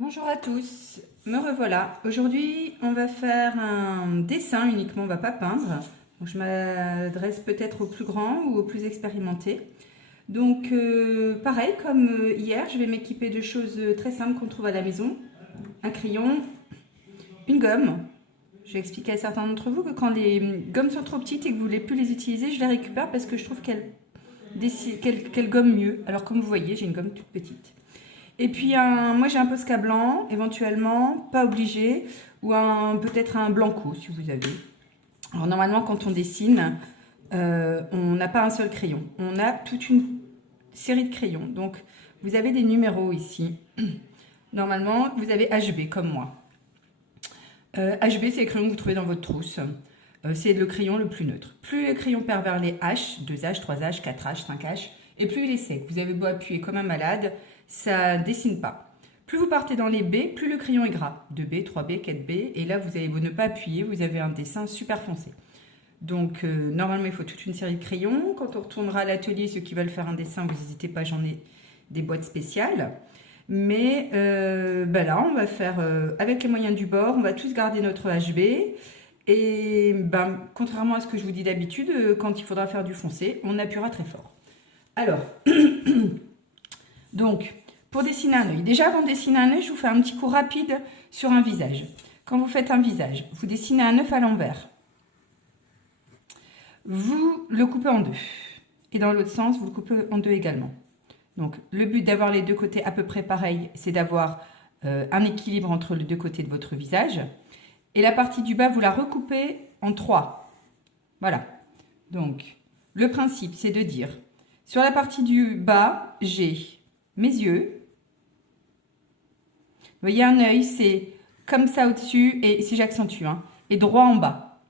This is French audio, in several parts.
Bonjour à tous, me revoilà. Aujourd'hui, on va faire un dessin uniquement, on va pas peindre. Donc, je m'adresse peut-être aux plus grands ou aux plus expérimentés. Donc, pareil, comme hier, je vais m'équiper de choses très simples qu'on trouve à la maison. Un crayon, une gomme. Je vais expliquer à certains d'entre vous que quand les gommes sont trop petites et que vous ne voulez plus les utiliser, je les récupère parce que je trouve qu'elles gomment mieux. Alors, comme vous voyez, j'ai une gomme toute petite. Et puis, moi j'ai un Posca blanc, éventuellement, pas obligé, ou peut-être un Blanco si vous avez. Alors normalement quand on dessine, on n'a pas un seul crayon, on a toute une série de crayons. Donc vous avez des numéros ici. Normalement vous avez HB comme moi. HB c'est le crayon que vous trouvez dans votre trousse. C'est le crayon le plus neutre. Plus le crayon perd vers les H, 2H, 3H, 4H, 5H, et plus il est sec. Vous avez beau appuyer comme un malade, ça ne dessine pas. Plus vous partez dans les B, plus le crayon est gras. 2B, 3B, 4B, et là vous allez ne pas appuyer, vous avez un dessin super foncé. Donc normalement il faut toute une série de crayons. Quand on retournera à l'atelier, ceux qui veulent faire un dessin, vous n'hésitez pas, j'en ai des boîtes spéciales. Mais là on va faire avec les moyens du bord, on va tous garder notre HB. Et contrairement à ce que je vous dis d'habitude, quand il faudra faire du foncé, on appuiera très fort. Alors, donc, pour dessiner un œil. Déjà, avant de dessiner un œil, je vous fais un petit coup rapide sur un visage. Quand vous faites un visage, vous dessinez un œuf à l'envers. Vous le coupez en deux. Et dans l'autre sens, vous le coupez en deux également. Donc, le but d'avoir les deux côtés à peu près pareils, c'est d'avoir un équilibre entre les deux côtés de votre visage. Et la partie du bas, vous la recoupez en trois. Voilà. Donc, le principe, c'est de dire, sur la partie du bas, j'ai mes yeux. Vous voyez, un œil, c'est comme ça au-dessus, et si j'accentue, hein, et droit en bas.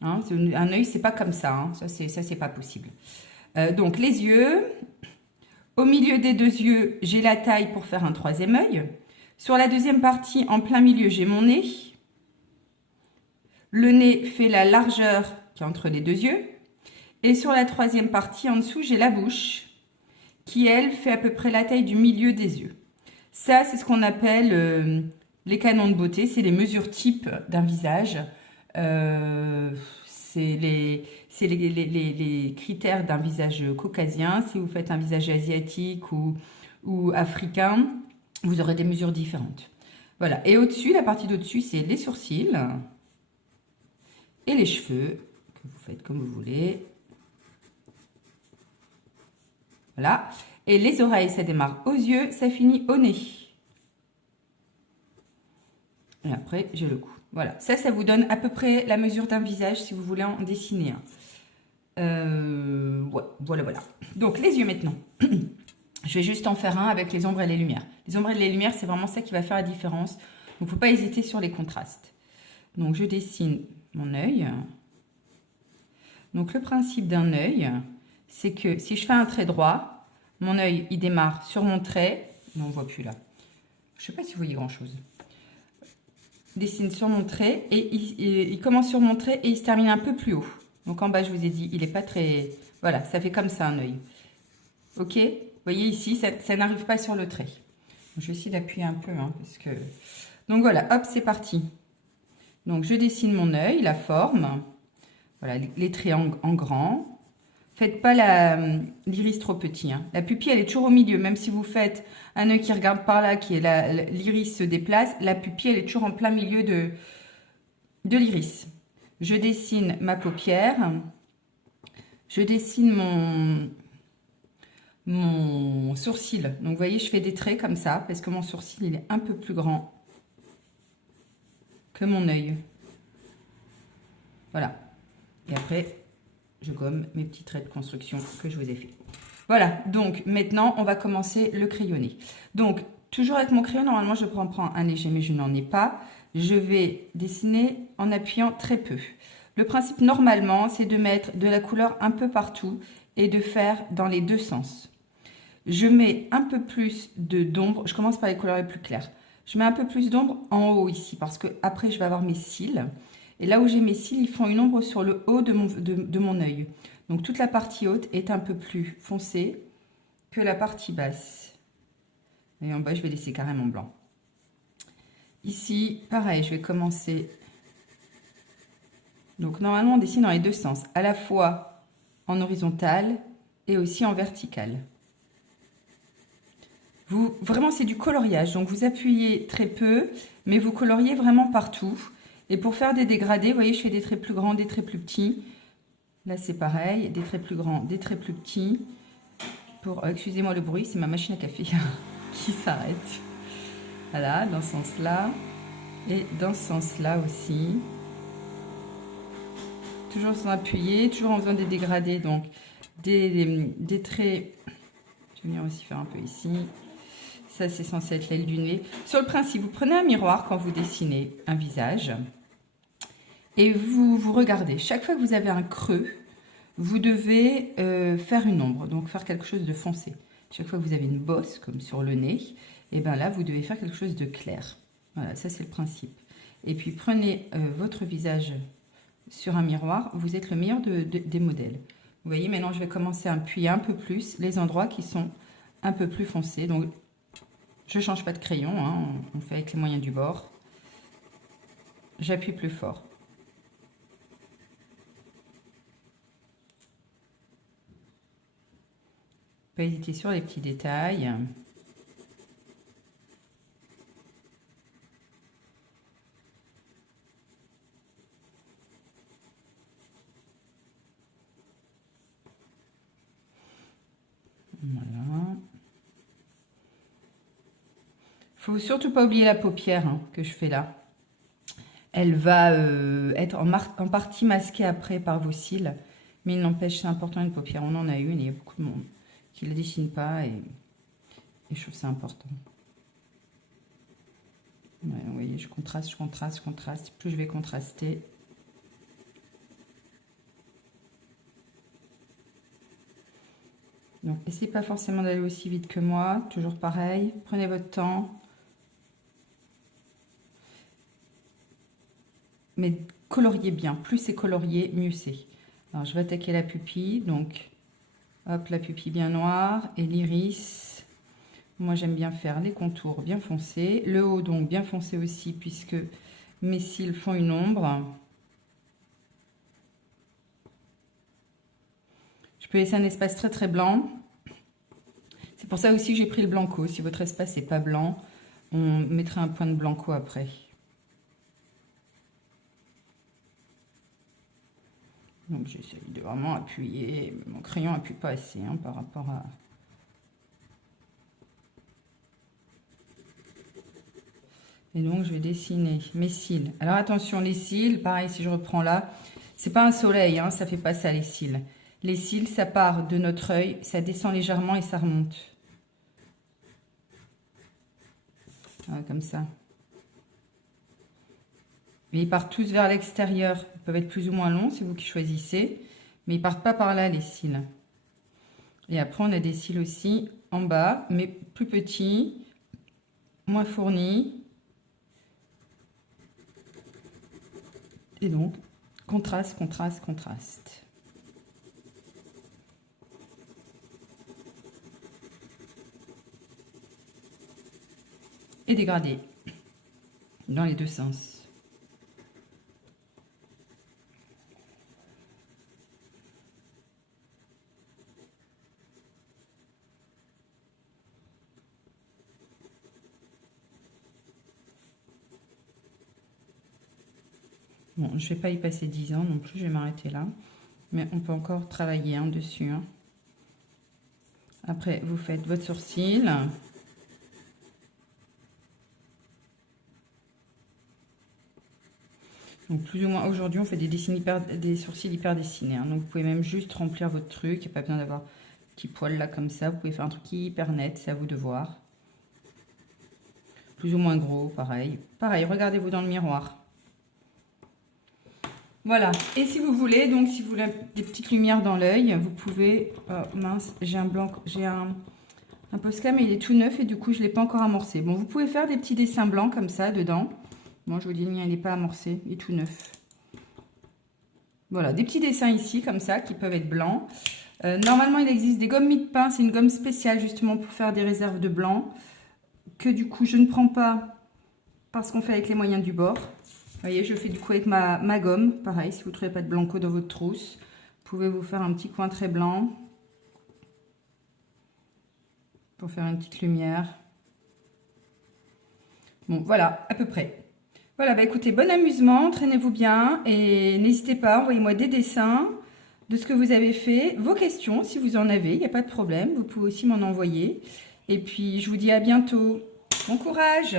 Hein, un œil, c'est pas comme ça, hein, ça, c'est pas possible. Donc, les yeux. Au milieu des deux yeux, j'ai la taille pour faire un troisième œil. Sur la deuxième partie, en plein milieu, j'ai mon nez. Le nez fait la largeur qui est entre les deux yeux. Et sur la troisième partie, en dessous, j'ai la bouche qui, elle, fait à peu près la taille du milieu des yeux. Ça, c'est ce qu'on appelle les canons de beauté. C'est les mesures types d'un visage. C'est les critères d'un visage caucasien. Si vous faites un visage asiatique ou africain, vous aurez des mesures différentes. Voilà. Et au-dessus, la partie d'au-dessus, c'est les sourcils et les cheveux, que vous faites comme vous voulez. Voilà. Et les oreilles, ça démarre aux yeux, ça finit au nez. Et après, j'ai le cou. Voilà. Ça vous donne à peu près la mesure d'un visage si vous voulez en dessiner un. Ouais, voilà. Donc, les yeux maintenant. Je vais juste en faire un avec les ombres et les lumières. Les ombres et les lumières, c'est vraiment ça qui va faire la différence. Donc, il ne faut pas hésiter sur les contrastes. Donc, je dessine mon œil. Donc, le principe d'un œil, c'est que si je fais un trait droit, mon œil, il démarre sur mon trait. Non, on ne voit plus là. Je ne sais pas si vous voyez grand-chose. Dessine sur mon trait et il commence sur mon trait et il se termine un peu plus haut. Donc, en bas, je vous ai dit, il n'est pas très... Voilà, ça fait comme ça un œil. Ok? Vous voyez ici, ça n'arrive pas sur le trait. Je vais essayer d'appuyer un peu, hein, parce que... Donc, voilà, hop, c'est parti. Donc, je dessine mon œil, la forme. Voilà, les traits en grand. Faites pas l'iris trop petit. Hein. La pupille, elle est toujours au milieu. Même si vous faites un œil qui regarde par là, qui est l'iris se déplace, la pupille, elle est toujours en plein milieu de l'iris. Je dessine ma paupière. Je dessine mon sourcil. Donc, vous voyez, je fais des traits comme ça, parce que mon sourcil, il est un peu plus grand que mon œil. Voilà. Et après, je gomme mes petits traits de construction que je vous ai fait. Voilà, donc maintenant, on va commencer le crayonné. Donc, toujours avec mon crayon, normalement, je prends un léger, mais je n'en ai pas. Je vais dessiner en appuyant très peu. Le principe, normalement, c'est de mettre de la couleur un peu partout et de faire dans les deux sens. Je mets un peu plus d'ombre. Je commence par les couleurs les plus claires. Je mets un peu plus d'ombre en haut ici, parce que après, je vais avoir mes cils. Et là où j'ai mes cils, ils font une ombre sur le haut de mon œil. Donc, toute la partie haute est un peu plus foncée que la partie basse. Et en bas, je vais laisser carrément blanc. Ici, pareil, je vais commencer. Donc, normalement, on dessine dans les deux sens, à la fois en horizontal et aussi en vertical. Vraiment, c'est du coloriage. Donc, vous appuyez très peu, mais vous coloriez vraiment partout. Et pour faire des dégradés, vous voyez, je fais des traits plus grands, des traits plus petits. Là, c'est pareil, des traits plus grands, des traits plus petits. Excusez-moi le bruit, c'est ma machine à café qui s'arrête. Voilà, dans ce sens-là. Et dans ce sens-là aussi. Toujours sans appuyer, toujours en faisant des dégradés. Donc, des traits. Je vais venir aussi faire un peu ici. Ça, c'est censé être l'aile du nez. Sur le principe, vous prenez un miroir quand vous dessinez un visage. Et vous vous regardez. Chaque fois que vous avez un creux, vous devez faire une ombre. Donc, faire quelque chose de foncé. Chaque fois que vous avez une bosse, comme sur le nez, et bien là, vous devez faire quelque chose de clair. Voilà, ça, c'est le principe. Et puis, prenez votre visage sur un miroir. Vous êtes le meilleur des modèles. Vous voyez, maintenant, je vais commencer à appuyer un peu plus les endroits qui sont un peu plus foncés. Donc, je ne change pas de crayon, hein, on fait avec les moyens du bord. J'appuie plus fort. Pas hésiter sur les petits détails. Voilà. Faut surtout pas oublier la paupière hein, que je fais là. Elle va être en partie masquée après par vos cils. Mais il n'empêche, c'est important une paupière. On en a une et il y a beaucoup de monde qui ne la dessine pas. Et je trouve ça important. Ouais, vous voyez, je contraste, je contraste, je contraste. Plus je vais contraster. Donc, essayez pas forcément d'aller aussi vite que moi. Toujours pareil. Prenez votre temps. Mais coloriez bien. Plus c'est colorié, mieux c'est. Alors, je vais attaquer la pupille. Donc, hop, la pupille bien noire. Et l'iris. Moi, j'aime bien faire les contours bien foncés. Le haut, donc, bien foncé aussi, puisque mes cils font une ombre. Je peux laisser un espace très, très blanc. C'est pour ça aussi que j'ai pris le blanco. Si votre espace n'est pas blanc, on mettra un point de blanco après. Donc, j'essaie de vraiment appuyer. Mon crayon n'appuie pas assez hein, par rapport à... Et donc, je vais dessiner mes cils. Alors, attention, les cils, pareil, si je reprends là, c'est pas un soleil, hein, ça fait pas ça, les cils. Les cils, ça part de notre œil, ça descend légèrement et ça remonte. Voilà, comme ça. Mais ils partent tous vers l'extérieur. Ils peuvent être plus ou moins longs, c'est vous qui choisissez. Mais ils partent pas par là, les cils. Et après, on a des cils aussi en bas, mais plus petits, moins fournis. Et donc, contraste, contraste, contraste. Et dégradé dans les deux sens. Bon, je ne vais pas y passer 10 ans non plus, je vais m'arrêter là. Mais on peut encore travailler hein, dessus. Hein. Après, vous faites votre sourcil. Donc, plus ou moins, aujourd'hui, on fait des sourcils hyper dessinés. Hein. Donc, vous pouvez même juste remplir votre truc. Il n'y a pas besoin d'avoir un petit poil là comme ça. Vous pouvez faire un truc hyper net, c'est à vous de voir. Plus ou moins gros, pareil. Pareil, regardez-vous dans le miroir. Voilà, et si vous voulez, donc si vous voulez des petites lumières dans l'œil, vous pouvez... Oh mince, j'ai un blanc, j'ai un Posca, mais il est tout neuf et du coup je ne l'ai pas encore amorcé. Bon, vous pouvez faire des petits dessins blancs comme ça dedans. Moi je vous dis, le mien il n'est pas amorcé, il est tout neuf. Voilà, des petits dessins ici comme ça qui peuvent être blancs. Normalement il existe des gommes mie-de-pain, c'est une gomme spéciale justement pour faire des réserves de blanc. Que du coup je ne prends pas parce qu'on fait avec les moyens du bord. Vous voyez, je fais du coup avec ma gomme. Pareil, si vous ne trouvez pas de blanco dans votre trousse, vous pouvez vous faire un petit coin très blanc pour faire une petite lumière. Bon, voilà, à peu près. Voilà, bah écoutez, bon amusement, entraînez-vous bien et n'hésitez pas, envoyez-moi des dessins de ce que vous avez fait, vos questions, si vous en avez, il n'y a pas de problème, vous pouvez aussi m'en envoyer. Et puis, je vous dis à bientôt. Bon courage!